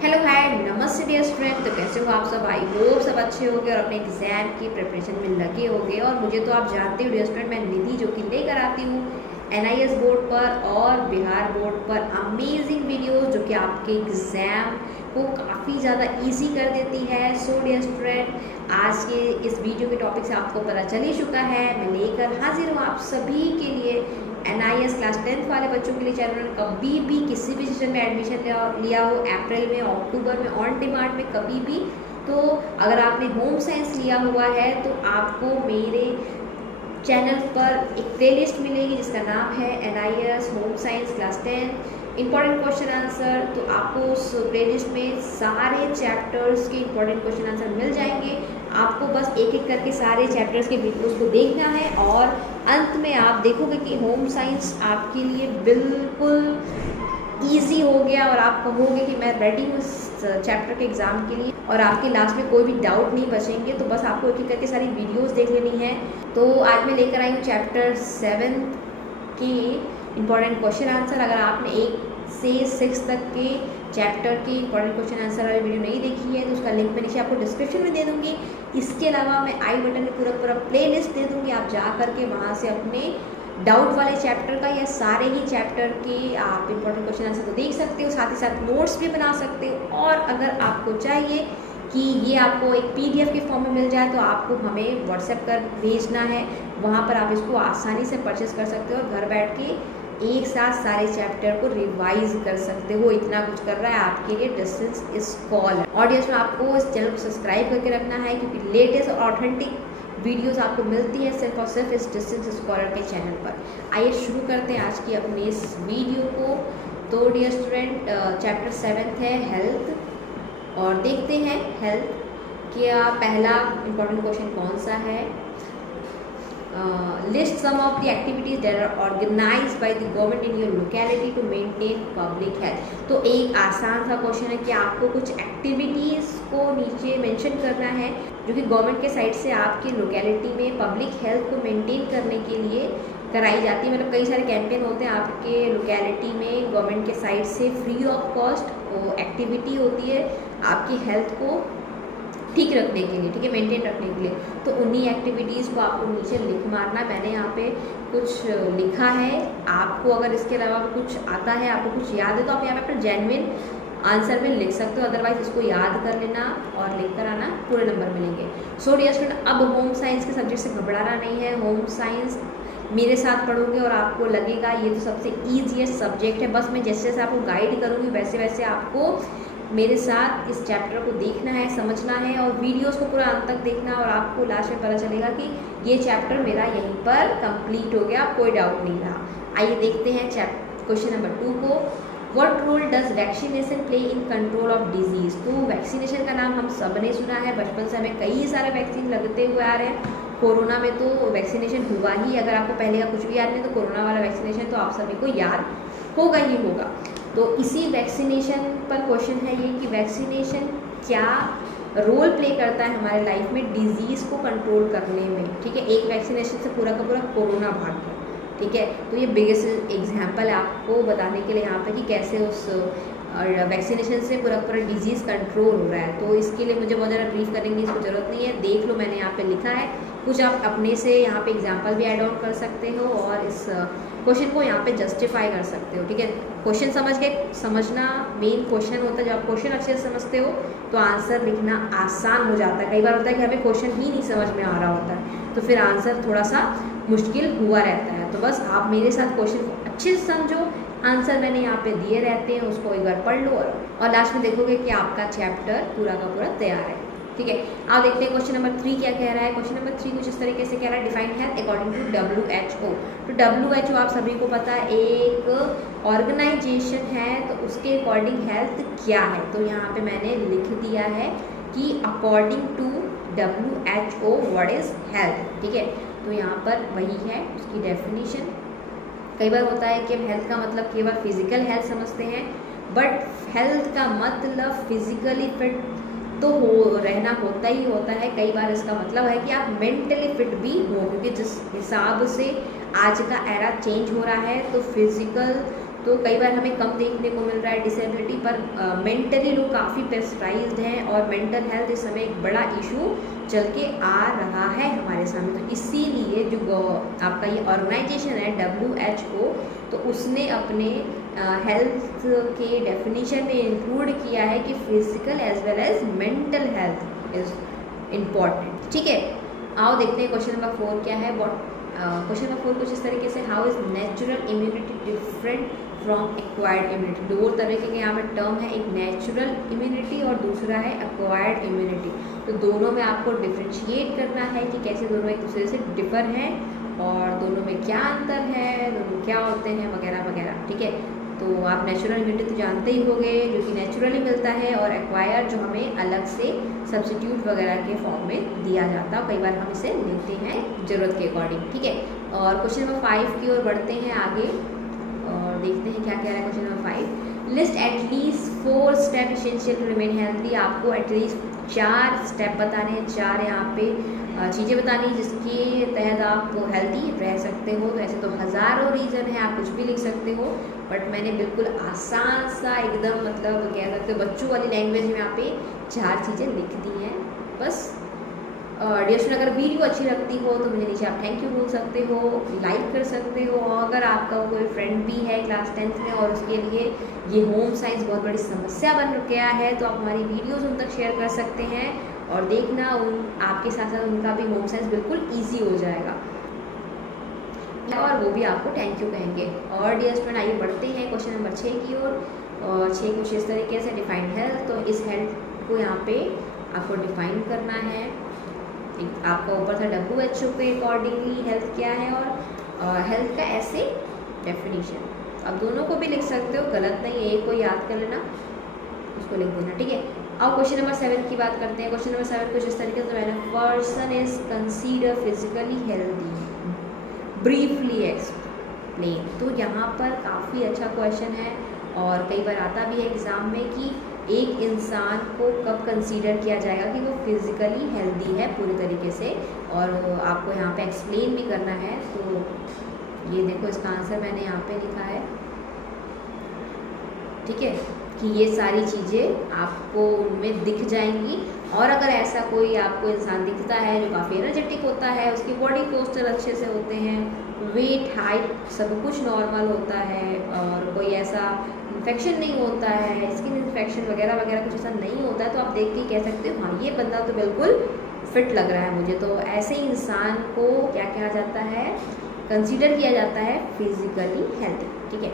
Hello hi नमस्ते dear student. तो कैसे हो आप सब? आई होप सब अच्छे होंगे और अपने एग्जाम की प्रिपरेशन में लगे होंगे। और मुझे तो आप जानते हो डियर स्टूडेंट, मैं निधि जो कि लेकर आती हूँ एनआईएस बोर्ड पर और बिहार बोर्ड पर अमेजिंग वीडियोस जो कि आपके एग्ज़ाम को काफ़ी ज़्यादा इजी कर देती है। सो डियर स्टूडेंट, आज के इस वीडियो के टॉपिक से आपको पता चल ही चुका है, मैं लेकर हाजिर हूँ आप सभी के लिए एनआईएस क्लास 10th वाले बच्चों के लिए। चाहे उन्होंने कभी भी किसी भी सेशन में एडमिशन लिया हो, अप्रैल में, अक्टूबर में, ऑन डिमांड में, कभी भी, तो अगर आपने होम साइंस लिया हुआ है तो आपको मेरे चैनल पर एक प्लेलिस्ट मिलेगी जिसका नाम है NIS home science class 10 important question answer. तो आपको उस प्लेलिस्ट में सारे चैप्टर्स के इंपॉर्टेंट क्वेश्चन आंसर मिल जाएंगे। आपको बस एक एक करके सारे चैप्टर्स के वीडियोस को देखना है और अंत में आप देखोगे कि होम साइंस आपके लिए बिल्कुल ईजी हो गया और आप कहोगे कि मैं रेडी हूँ इस चैप्टर के एग्ज़ाम के लिए, और आपके लास्ट में कोई भी डाउट नहीं बचेंगे। तो बस आपको एक एक करके सारी वीडियोस देख लेनी है। तो आज मैं लेकर आई हूँ चैप्टर 7 के इंपॉर्टेंट क्वेश्चन आंसर। अगर आपने 1 से 6 तक के चैप्टर की इंपॉर्टेंट क्वेश्चन आंसर वाली वीडियो नहीं देखी है तो उसका लिंक मैं नीचे आपको डिस्क्रिप्शन में दे दूँगी। इसके अलावा मैं आई बटन में पूरा प्ले लिस्ट दे दूँगी, आप जा करके वहाँ से अपने डाउट वाले चैप्टर का या सारे ही चैप्टर के आप इंपॉर्टेंट क्वेश्चन आंसर को देख सकते हो, साथ ही साथ नोट्स भी बना सकते हो। और अगर आपको चाहिए कि ये आपको एक पीडीएफ के फॉर्म में मिल जाए तो आपको हमें व्हाट्सएप कर भेजना है, वहाँ पर आप इसको आसानी से परचेस कर सकते हो और घर बैठ के एक साथ सारे चैप्टर को रिवाइज कर सकते हो। इतना कुछ कर रहा है आपके लिए डिस्टेंस इज कॉल। ऑडियंस में आपको इस चैनल को सब्सक्राइब करके रखना है क्योंकि लेटेस्ट और ऑथेंटिक वीडियोस आपको मिलती है सिर्फ और सिर्फ इस डिस्टेंस स्कॉलर के चैनल पर। आइए शुरू करते हैं आज की अपनी इस वीडियो को। तो डियर स्टूडेंट, चैप्टर 7 है हेल्थ और देखते हैं हेल्थ क्या पहला इंपॉर्टेंट क्वेश्चन कौन सा है। List some of the activities that are organised by the government in your locality to maintain public health. तो एक आसान सा क्वेश्चन है कि आपको कुछ एक्टिविटीज़ को नीचे मेंशन करना है जो कि गवर्नमेंट के साइड से आपकी लोकेलिटी में पब्लिक हेल्थ को मेंटेन करने के लिए कराई जाती है। मतलब कई सारे कैंपेन होते हैं आपके लोकेलिटी में गवर्नमेंट के साइड से फ्री ऑफ कॉस्ट एक्टिविटी होती है आपकी हेल्थ को ठीक रखने के लिए, ठीक है, मेंटेन रखने के लिए। तो उन्हीं एक्टिविटीज़ को आपको नीचे लिख मारना। मैंने यहाँ पे कुछ लिखा है, आपको अगर इसके अलावा कुछ आता है, आपको कुछ याद है तो आप यहाँ पे अपना जेन्युइन आंसर में लिख सकते हो, अदरवाइज इसको याद कर लेना और लिख कर आना, पूरे नंबर मिलेंगे। सो डियर स्टूडेंट, अब होम साइंस के सब्जेक्ट से घबराना नहीं है। होम साइंस मेरे साथ पढ़ोगे और आपको लगेगा ये तो सबसे ईजीएस्ट सब्जेक्ट है। बस मैं जैसे जैसे आपको गाइड करूँगी वैसे वैसे आपको मेरे साथ इस चैप्टर को देखना है, समझना है और वीडियोस को पूरा अंत तक देखना, और आपको लास्ट में पता चलेगा कि ये चैप्टर मेरा यहीं पर कंप्लीट हो गया, कोई डाउट नहीं रहा। आइए देखते हैं क्वेश्चन नंबर 2 को। What role does vaccination play in control of disease. तो वैक्सीनेशन का नाम हम सब ने सुना है, बचपन से हमें कई सारे वैक्सीन लगते हुए आ रहे हैं। कोरोना में तो वैक्सीनेशन हुआ ही, अगर आपको पहले का कुछ भी याद नहीं तो कोरोना वाला वैक्सीनेशन तो आप सभी को याद होगा ही होगा। तो इसी वैक्सीनेशन पर क्वेश्चन है ये कि वैक्सीनेशन क्या रोल प्ले करता है हमारे लाइफ में डिजीज़ को कंट्रोल करने में। ठीक है, एक वैक्सीनेशन से पूरा का पूरा कोरोना भाग गया। ठीक है, तो ये बिगेस्ट एग्जांपल है आपको बताने के लिए यहाँ पे कि कैसे उस वैक्सीनेशन से पूरा पूरा डिजीज़ कंट्रोल हो रहा है। तो इसके लिए मुझे बहुत ज़्यादा ब्रीफ करने की इसको ज़रूरत नहीं है, देख लो मैंने यहाँ पे लिखा है। कुछ आप अपने से यहाँ पे एग्जांपल भी ऐड ऑन कर सकते हो और इस क्वेश्चन को यहाँ पे जस्टिफाई कर सकते हो। ठीक है, क्वेश्चन समझ गए, समझना मेन क्वेश्चन होता है। जब आप क्वेश्चन अच्छे से समझते हो तो आंसर लिखना आसान हो जाता है। कई बार होता है कि हमें क्वेश्चन ही नहीं समझ में आ रहा होता है तो फिर आंसर थोड़ा सा मुश्किल हुआ रहता है। तो बस आप मेरे साथ क्वेश्चन को अच्छे से समझो, आंसर मैंने यहाँ पे दिए रहते हैं, उसको एक बार पढ़ लो और लास्ट में देखोगे कि आपका चैप्टर पूरा का पूरा तैयार है। ठीक है, आप देखते हैं क्वेश्चन नंबर 3 क्या कह रहा है। क्वेश्चन नंबर 3 कुछ इस तरीके से कह रहा है, define health according to WHO। तो WHO आप सभी को पता है एक ऑर्गेनाइजेशन है, तो उसके अकॉर्डिंग हेल्थ क्या है। तो यहाँ पे मैंने लिख दिया है कि according to WHO what is health. ठीक है, तो यहाँ पर वही है उसकी डेफिनेशन। कई बार होता है कि हम हेल्थ का मतलब केवल फिजिकल हेल्थ समझते हैं, बट हेल्थ का मतलब फिजिकली फिट तो रहना होता ही होता है। कई बार इसका मतलब है कि आप मेंटली फिट भी हो, क्योंकि जिस हिसाब से आज का एरा चेंज हो रहा है तो फिजिकल तो कई बार हमें कम देखने को मिल रहा है डिसेबिलिटी, पर मेंटली लोग काफ़ी प्रेशराइज्ड हैं और मेंटल हेल्थ इस समय एक बड़ा इशू चल के आ रहा है हमारे सामने। तो इसीलिए जो आपका ये ऑर्गेनाइजेशन है WHO, तो उसने अपने हेल्थ के डेफिनेशन में इंक्लूड किया है कि physical as well as mental health is important. ठीक है, आओ देखते हैं क्वेश्चन नंबर 4 क्या है। क्वेश्चन नंबर 4 कुछ इस तरीके से, how is natural immunity different from acquired immunity. दो तरीके के यहाँ पे टर्म है, एक नेचुरल इम्यूनिटी और दूसरा है एक्वायर्ड इम्यूनिटी। तो दोनों में आपको डिफ्रेंशिएट करना है कि कैसे दोनों एक दूसरे से डिफर हैं और दोनों में क्या अंतर है, दोनों क्या होते हैं वगैरह वगैरह। ठीक है, तो आप नेचुरल इम्यूनिटी तो जानते ही होंगे जो कि नेचुरली मिलता है, और एक्वायर जो हमें अलग से सब्स्टिट्यूट वगैरह के फॉर्म में दिया जाता है, कई बार हम इसे लेते हैं ज़रूरत के अकॉर्डिंग। ठीक है, और क्वेश्चन नंबर 5 की ओर बढ़ते हैं आगे और देखते हैं क्या कह रहा है question number 5। List at least 4 step essential to remain healthy. आपको एटलीस्ट 4 स्टेप बताने हैं, 4 यहाँ पे चीज़ें बतानी जिसके तहत आप हेल्दी रह सकते हो। तो ऐसे तो हज़ारों रीज़न है, आप कुछ भी लिख सकते हो, बट मैंने बिल्कुल आसान सा एकदम मतलब कह सकते हो बच्चों वाली लैंग्वेज में यहाँ पे 4 चीज़ें लिख दी हैं बस। डियर स्टूडेंट, अगर वीडियो अच्छी लगती हो तो मुझे नीचे आप थैंक यू बोल सकते हो, लाइक कर सकते हो। और अगर आपका कोई फ्रेंड भी है क्लास 10th में और उसके लिए ये होम साइंस बहुत बड़ी समस्या बन गया है, तो आप हमारी वीडियोस उन तक शेयर कर सकते हैं और देखना आपके साथ साथ उनका भी होम साइंस बिल्कुल ईजी हो जाएगा और वो भी आपको थैंक यू कहेंगे। और डियर स्टूडेंट, आइए बढ़ते हैं क्वेश्चन नंबर 6 की ओर। और 6 कुछ इस तरीके से, डिफाइन हेल्थ। तो इस हेल्थ को यहाँ पे आपको डिफाइन करना है। आपका ऊपर था WHO के अकॉर्डिंगली हेल्थ क्या है और हेल्थ का ऐसे डेफिनेशन। अब दोनों को भी लिख सकते हो, गलत नहीं है, एक को याद कर लेना, उसको लिख देना। ठीक है, अब क्वेश्चन नंबर 7 की बात करते हैं। क्वेश्चन नंबर 7 कुछ इस तरीके से, person is consider physically healthy, briefly explain. तो यहाँ पर काफ़ी अच्छा क्वेश्चन है और कई बार आता भी है एग्ज़ाम में कि एक इंसान को कब कंसीडर किया जाएगा कि वो फिज़िकली हेल्दी है पूरी तरीके से, और आपको यहाँ पे एक्सप्लेन भी करना है। तो ये देखो, इसका आंसर मैंने यहाँ पे लिखा है। ठीक है, कि ये सारी चीज़ें आपको उनमें दिख जाएंगी। और अगर ऐसा कोई आपको इंसान दिखता है जो काफ़ी एनर्जेटिक होता है, उसकी बॉडी पोस्चर अच्छे से होते हैं, वेट हाइट सब कुछ नॉर्मल होता है, और कोई ऐसा इन्फेक्शन नहीं होता है, स्किन इन्फेक्शन वगैरह वगैरह कुछ ऐसा नहीं होता है, तो आप देख के कह सकते हो हाँ ये बंदा तो बिल्कुल फिट लग रहा है मुझे। तो ऐसे इंसान को क्या कहा जाता है, कंसीडर किया जाता है फिजिकली हेल्दी। ठीक है,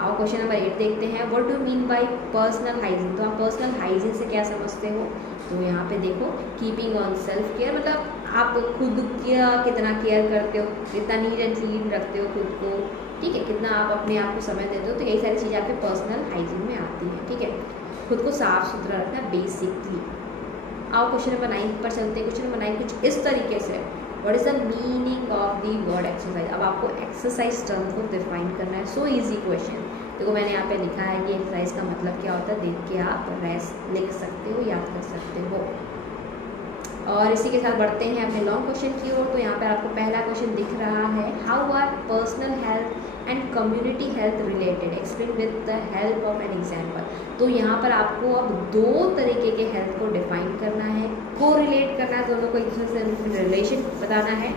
आओ क्वेश्चन नंबर 8 देखते हैं। What do mean by personal hygiene. तो आप पर्सनल हाइजीन से क्या समझते हो। तो यहाँ पे देखो, कीपिंग ऑन सेल्फ केयर, मतलब आप खुद का कितना केयर करते हो, कितना नीट एंड क्लीन रखते हो खुद को। ठीक है, कितना आप अपने आप को समय देते हो। तो यही सारी चीज़ें आपके पर्सनल हाइजीन में आती हैं। ठीक है, खुद को साफ सुथरा रखना बेसिकली। आओ क्वेश्चन नंबर 9 पर चलते हैं। क्वेश्चन नंबर 9 कुछ इस तरीके से, what is the meaning of the word exercise. अब आपको एक्सरसाइज टर्म को डिफाइन करना है। So easy question. देखो मैंने यहाँ पे लिखा है कि एक्सरसाइज का मतलब क्या होता है, देख के आप रेस्ट लिख सकते हो, याद कर सकते हो। और इसी के साथ बढ़ते हैं अपने लॉन्ग क्वेश्चन की ओर। तो यहाँ पर आपको पहला क्वेश्चन दिख रहा है, how are personal health and community health related, explain with the help of an example. तो यहाँ पर आपको अब 2 तरीके के हेल्थ को डिफाइन करना है, को रिलेट करना है, दोनों को एक दूसरे से रिलेशन बताना है।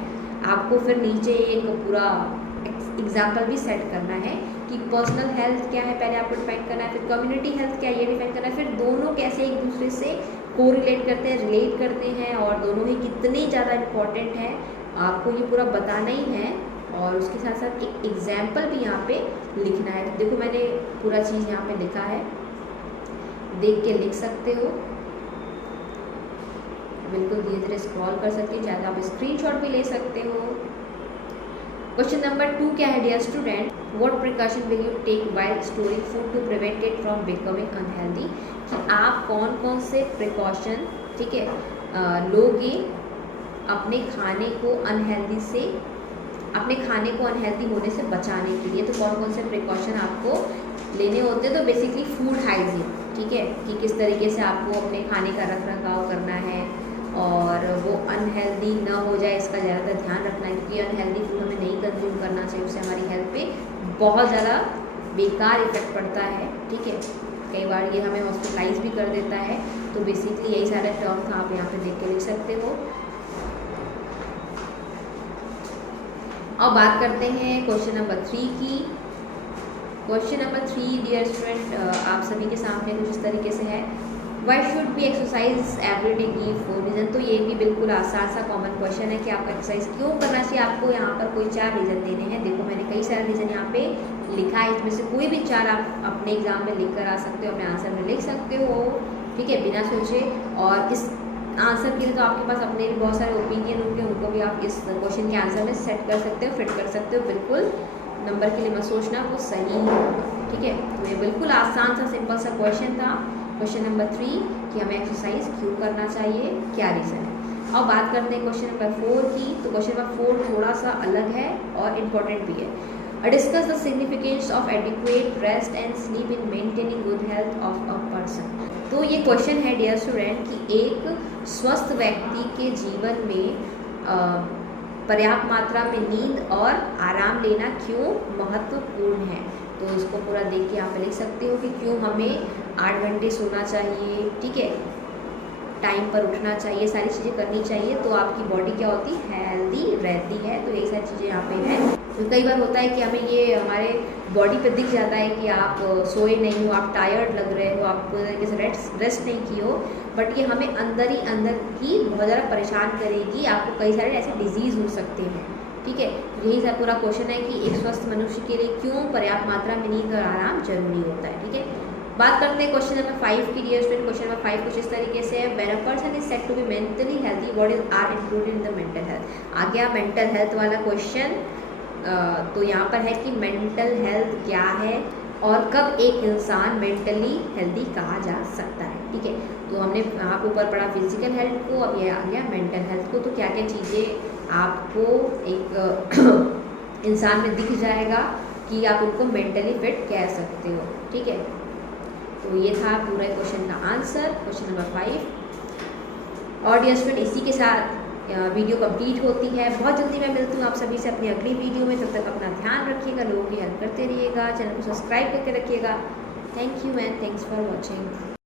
आपको फिर नीचे एक पूरा एग्जाम्पल भी सेट करना है कि पर्सनल हेल्थ क्या है, पहले आपको डिफाइन करना है, फिर कम्युनिटी हेल्थ क्या है ये डिफाइन करना है, फिर दोनों कैसे एक दूसरे से को रिलेट करते हैं, रिलेट करते हैं, और दोनों ही कितने ज़्यादा इम्पॉर्टेंट है आपको ये पूरा बताना ही है। और उसके साथ साथ एक एग्जाम्पल भी यहाँ पे लिखना है। तो देखो मैंने पूरा चीज़ यहाँ पे लिखा है, देख के लिख सकते हो, बिल्कुल धीरे धीरे स्क्रॉल कर सकते हो, चाहे आप स्क्रीनशॉट भी ले सकते हो। क्वेश्चन नंबर 2 क्या है dear student, what precaution will you take while storing food to prevent it from becoming unhealthy. कि आप कौन कौन से प्रिकॉशन, ठीक है, लोगे अपने खाने को अनहेल्दी से, अपने खाने को अनहेल्दी होने से बचाने के लिए। तो कौन कौन से प्रिकॉशन आपको लेने होते हैं। तो बेसिकली फूड हाइजीन, ठीक है, कि किस तरीके से आपको अपने खाने का रख रखाव करना है और वो अनहेल्दी ना हो जाए, इसका ज़्यादातर ध्यान रखना है, क्योंकि अनहेल्दी फूड हमें नहीं कंज्यूम करना चाहिए, उससे हमारी हेल्थ पे बहुत ज़्यादा बेकार इफेक्ट पड़ता है, ठीक है। कई बार ये हमें हॉस्पिटलाइज भी कर देता है। तो बेसिकली यही सारे टर्म्स आप यहाँ पे देख के लिख सकते हो। और बात करते हैं क्वेश्चन नंबर 3 की। क्वेश्चन नंबर 3 डियर स्टूडेंट आप सभी के सामने कुछ इस तरीके से है, why should be exercise every day, give 4 reason. तो ये भी बिल्कुल आसान सा कॉमन क्वेश्चन है कि आपको एक्सरसाइज क्यों करना चाहिए। आपको यहाँ पर कोई 4 रीज़न देने हैं। देखो मैंने कई सारे रीज़न यहाँ पे लिखा है, इसमें से कोई भी 4 आप अपने एग्जाम में लिख कर आ सकते हो, अपने आंसर में लिख सकते हो, ठीक है, बिना सोचे। और इस आंसर के लिए तो आपके पास अपने भी बहुत सारे ओपिनियन होंगे, उनको भी आप इस क्वेश्चन के आंसर में सेट कर सकते हो, फिट कर सकते हो। बिल्कुल नंबर के लिए मत सोचना, वो सही होगा, ठीक है। तो ये बिल्कुल आसान सा सिंपल सा क्वेश्चन था, क्वेश्चन नंबर 3 कि हमें एक्सरसाइज क्यों करना चाहिए, क्या रीज़न है। अब बात करते हैं क्वेश्चन नंबर 4 की। तो क्वेश्चन नंबर 4 थोड़ा सा अलग है और इम्पोर्टेंट भी है। Discuss the significance of adequate rest and sleep in maintaining good health of a person. तो ये क्वेश्चन है डियर स्टूडेंट कि एक स्वस्थ व्यक्ति के जीवन में पर्याप्त मात्रा में नींद और आराम लेना क्यों महत्वपूर्ण है। तो इसको पूरा देख के आप लिख सकते हो कि क्यों हमें 8 घंटे सोना चाहिए, ठीक है, टाइम पर उठना चाहिए, सारी चीज़ें करनी चाहिए, तो आपकी बॉडी क्या होती है, हेल्दी रहती है। तो यही सारी चीज़ें यहाँ पे हैं। तो कई बार होता है कि हमें ये हमारे बॉडी पे दिख जाता है कि आप सोए नहीं हो, आप टायर्ड लग रहे हो, आप पूरी तरीके से रेस्ट नहीं किए हो, बट ये हमें अंदर ही बहुत ज़्यादा परेशान करेगी। आपको कई सारे ऐसे डिजीज़ हो सकते हैं, ठीक है। यही सब पूरा क्वेश्चन है कि एक स्वस्थ मनुष्य के लिए क्यों पर्याप्त मात्रा में नींद और आराम जरूरी होता है, ठीक है। बात करते हैं क्वेश्चन नंबर 5 की डियर स्टूडेंट। क्वेश्चन नंबर 5 कुछ इस तरीके से है, when a person is said to be mentally healthy what is are included in the mental health. आ गया मेंटल हेल्थ वाला क्वेश्चन। तो यहाँ पर है कि मेंटल हेल्थ क्या है और कब एक इंसान मेंटली हेल्दी कहा जा सकता है, ठीक है। तो हमने यहाँ पे ऊपर पढ़ा फिजिकल हेल्थ को, अब ये आ गया मेंटल हेल्थ को। तो क्या क्या चीज़ें आपको एक इंसान में दिख जाएगा कि आप उनको मेंटली फिट कह सकते हो, ठीक है। तो ये था पूरा क्वेश्चन का आंसर, क्वेश्चन नंबर 5। और डियर स्टूडेंट इसी के साथ वीडियो कंप्लीट होती है। बहुत जल्दी मैं मिलती हूँ आप सभी से अपनी अगली वीडियो में। तब तक अपना ध्यान रखिएगा, लोगों की हेल्प करते रहिएगा, चैनल को सब्सक्राइब करके रखिएगा। Thank you and thanks for watching.